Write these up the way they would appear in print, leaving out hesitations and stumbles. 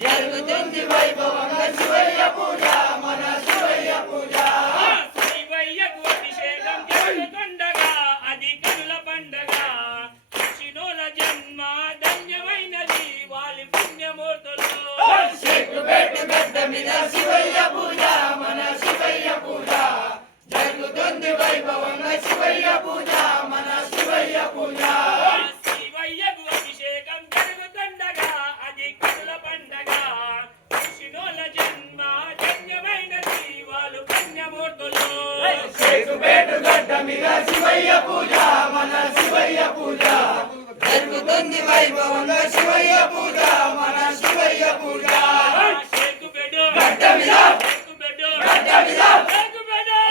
జరుగుతుంది వైభవంగా శివయ్య పూజ మన శివయ్య పూజ శివయ్యకు అభిషేకం జరుగుతుండగా అది కనుల పండగ కృష్ణుల జన్మ ధన్యమైనది వాలి పుణ్యమూర్తులు చెక్కుబెట్టు గడ్డ మీద శివయ్య పూజ మన శివయ్య పూజ జరుగుతుంది వైభవంగా శివయ్య పూజ మన శివయ్య పూజ శివయ్యకు అభిషేకం జరుగుతుండగా అది కనుల పండగ కృష్ణుల జన్మ ధన్యమైనది వాళ్ళు పుణ్యమూర్తులు చెక్కుబెట్టు గడ్డ మీద శివయ్య పూజ మన శివయ్య పూజ జరుగుతుంది వైభవంగా శివయ్య పూజ మన శివయ్య పూజ గడ్డ మీద గడ్డ మీద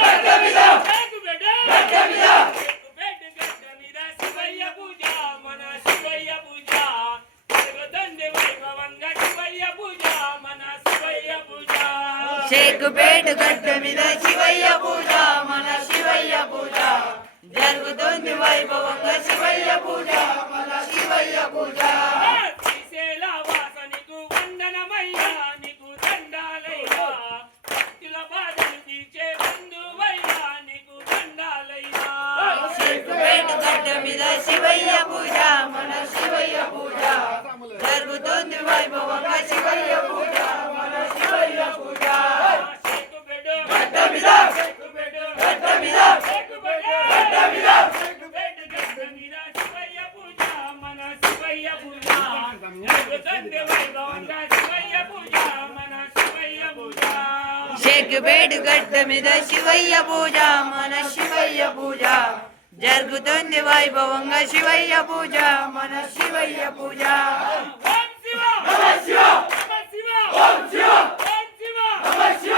గడ్డ మీద గడ్డ మీద శివయ్య పూజ మన శివయ్య పూజ జరుగుతుంది వైభవంగా శివయ్య పూజ మన శివయ్య పూజ చెక్కుబెట్టు గడ్డ మీద శివయ్య పూజ మన శివయ్య పూజ జరుగుతుంది వైభవంగా శివయ్య పూజ మన శివయ్య పూజ శ్రీశైల వాసనికు వందనమయ్యా నీకు దండాలయ్యా భక్తుల బాధలు తీర్చే బంధువయ్యా నీకు దండాలయ్యా చెక్కుబెట్టు గడ్డ మీద శివయ్య పూజ మన శివయ్య పూజ జరుగుతుంది వైభవంగా శివయ్య పూజ మన శివయ్య పూజ గడ్డ మీద గడ్డ మీద గడ్డ మీద శివయ్య పూజ మన శివయ్య పూజ జరుగుతుంది వైభవంగా శివయ్య పూజ మన శివయ్య పూజ చెక్కుబెట్టు గడ్డ మీద శివయ్య పూజ మన శివయ్య పూజ జరుగుతుంది వైభవంగా శివయ్య పూజ మన శివయ్య పూజ ఓం శివ నమః శివ నమః శివ ఓం శివ ఓం శివ నమః శివ